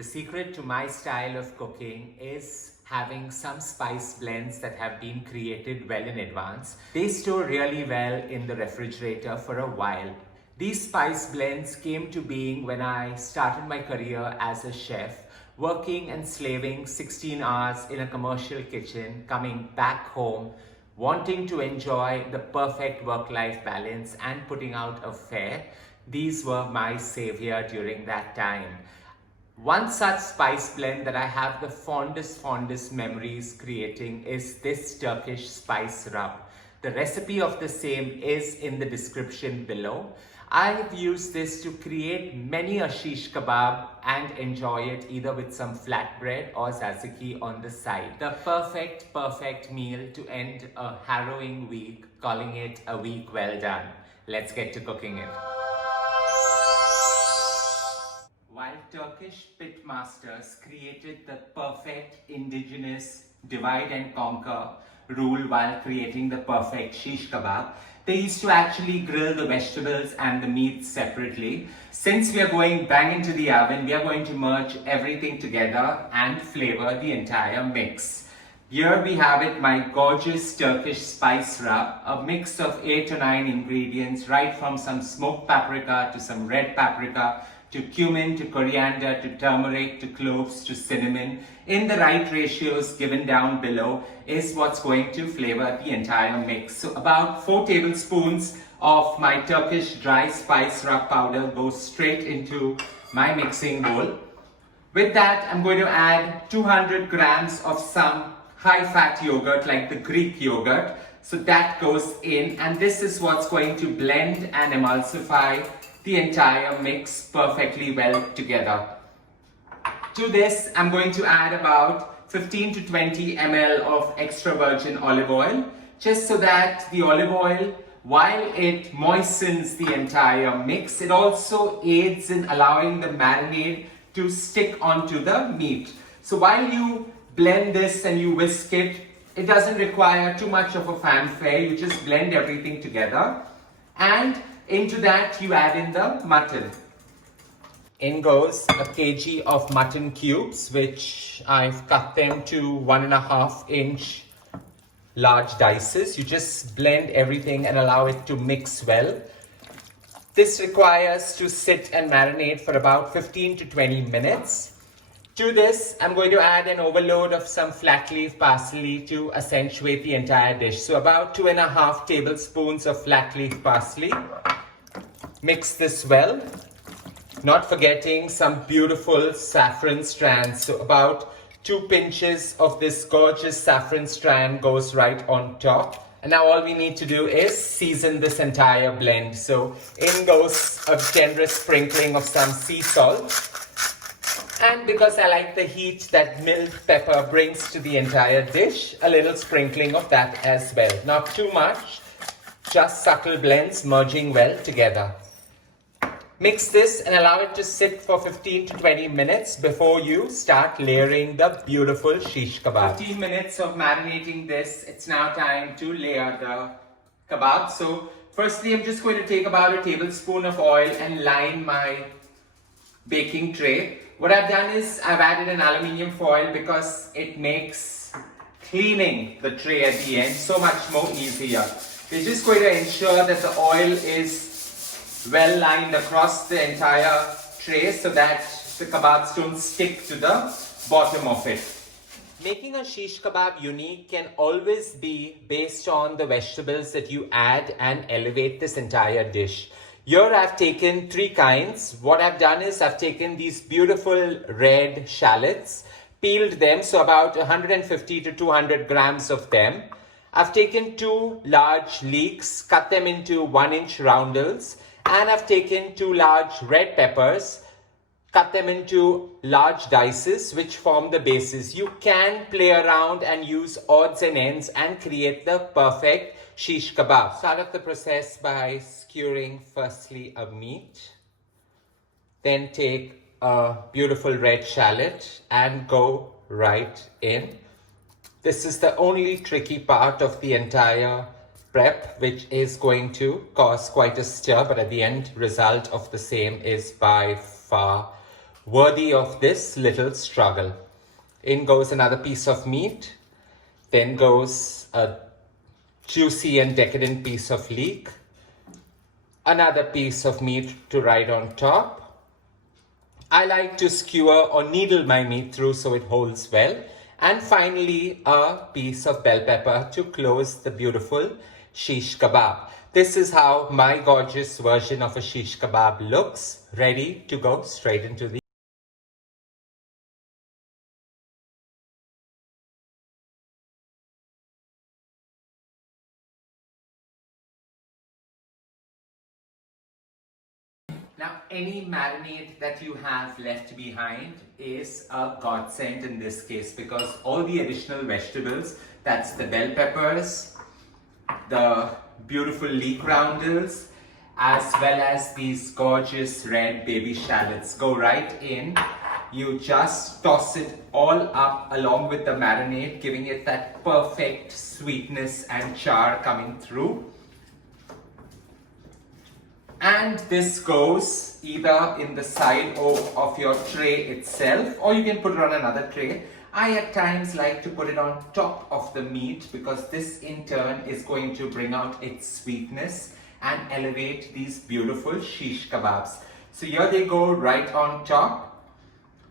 The secret to my style of cooking is having some spice blends that have been created well in advance. They store really well in the refrigerator for a while. These spice blends came to being when I started my career as a chef, working and slaving 16 hours in a commercial kitchen, coming back home, wanting to enjoy the perfect work-life balance and putting out a fare. These were my savior during that time. One such spice blend that I have the fondest memories creating is this Turkish spice rub. The recipe of the same is in the description below. I've used this to create many a shish kebab and enjoy it either with some flatbread or tzatziki on the side. The perfect meal to end a harrowing week, calling it a week well done. Let's get to cooking it. While Turkish pit masters created the perfect ingenious divide and conquer rule while creating the perfect shish kebab, they used to actually grill the vegetables and the meat separately. Since we are going bang into the oven, we are going to merge everything together and flavor the entire mix. Here we have it, my gorgeous Turkish spice rub, a mix of 8 or 9 ingredients, right from some smoked paprika to some red paprika, to cumin, to coriander, to turmeric, to cloves, to cinnamon, in the right ratios given down below is what's going to flavor the entire mix. So about 4 tablespoons of my Turkish dry spice rub powder goes straight into my mixing bowl. With that, I'm going to add 200 grams of some high-fat yogurt like the Greek yogurt. So that goes in, and this is what's going to blend and emulsify the entire mix perfectly well together. To this, I'm going to add about 15 to 20 ml of extra virgin olive oil, just so that the olive oil, while it moistens the entire mix, it also aids in allowing the marinade to stick onto the meat. So while you blend this and you whisk it, it doesn't require too much of a fanfare. You just blend everything together, and into that you add in the mutton. In goes a kg of mutton cubes, which I've cut them to 1.5 inch large dices. You just blend everything and allow it to mix well. This requires to sit and marinate for about 15 to 20 minutes. To this, I'm going to add an overload of some flat leaf parsley to accentuate the entire dish. So about 2.5 tablespoons of flat leaf parsley. Mix this well, not forgetting some beautiful saffron strands. So about 2 pinches of this gorgeous saffron strand goes right on top. And now all we need to do is season this entire blend. So in goes a generous sprinkling of some sea salt. And because I like the heat that milled pepper brings to the entire dish, a little sprinkling of that as well. Not too much, just subtle blends merging well together. Mix this and allow it to sit for 15 to 20 minutes before you start layering the beautiful shish kebab. 15 minutes of marinating this, it's now time to layer the kebab. So firstly, I'm just going to take about a tablespoon of oil and line my baking tray. What I've done is I've added an aluminium foil because it makes cleaning the tray at the end so much more easier. We're just going to ensure that the oil is well lined across the entire tray so that the kebabs don't stick to the bottom of it. Making a shish kebab unique can always be based on the vegetables that you add and elevate this entire dish. Here I've taken 3 kinds. What I've done is I've taken these beautiful red shallots, peeled them, so about 150 to 200 grams of them. I've taken 2 large leeks, cut them into 1-inch roundels, and I've taken 2 large red peppers, cut them into large dices which form the bases. You can play around and use odds and ends and create the perfect shish kebab. Start off the process by skewering firstly a meat, then take a beautiful red shallot and go right in. This is the only tricky part of the entire prep, which is going to cause quite a stir, but at the end result of the same is by far worthy of this little struggle. In goes another piece of meat, then goes a juicy and decadent piece of leek, another piece of meat to ride on top. I like to skewer or needle my meat through so it holds well. And finally, a piece of bell pepper to close the beautiful shish kebab. This is how my gorgeous version of a shish kebab looks, ready to go straight into the Now, any marinade that you have left behind is a godsend in this case, because all the additional vegetables, that's the bell peppers, the beautiful leek roundels, as well as these gorgeous red baby shallots, go right in. You just toss it all up along with the marinade, giving it that perfect sweetness and char coming through. And this goes either in the side of your tray itself, or you can put it on another tray. I at times like to put it on top of the meat, because this in turn is going to bring out its sweetness and elevate these beautiful shish kebabs. So here they go right on top.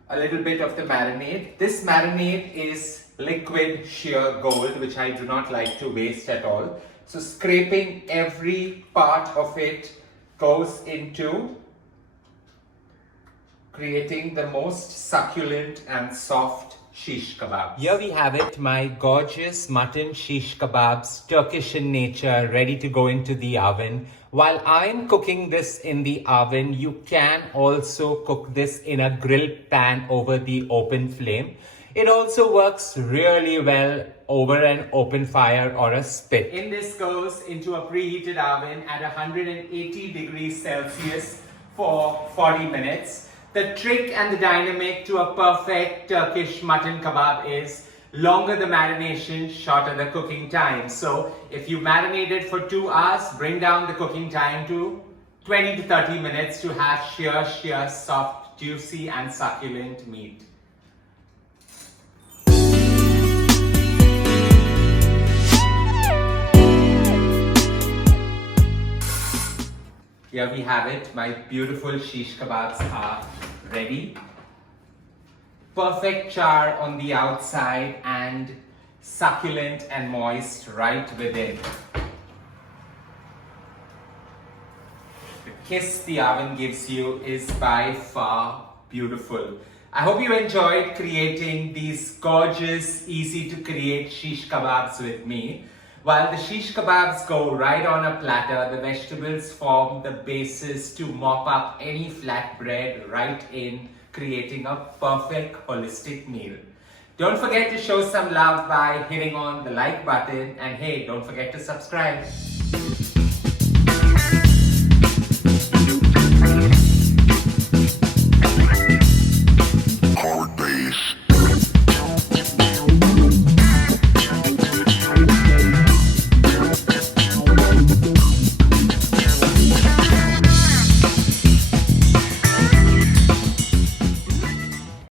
A little bit of the marinade. This marinade is liquid sheer gold, which I do not like to waste at all. So scraping every part of it goes into creating the most succulent and soft shish kebab. Here we have it, my gorgeous mutton shish kebabs, Turkish in nature, ready to go into the oven. While I'm cooking this in the oven, you can also cook this in a grill pan over the open flame. It also works really well over an open fire or a spit. In this goes into a preheated oven at 180 degrees Celsius for 40 minutes. The trick and the dynamic to a perfect Turkish mutton kebab is longer the marination, shorter the cooking time. So if you marinate it for 2 hours, bring down the cooking time to 20 to 30 minutes to have sheer, soft, juicy and succulent meat. Here we have it, my beautiful shish kebabs are ready. Perfect char on the outside and succulent and moist right within. The kiss the oven gives you is by far beautiful. I hope you enjoyed creating these gorgeous, easy to create shish kebabs with me. While the shish kebabs go right on a platter, the vegetables form the basis to mop up any flatbread right in, creating a perfect holistic meal. Don't forget to show some love by hitting on the like button, and hey, don't forget to subscribe.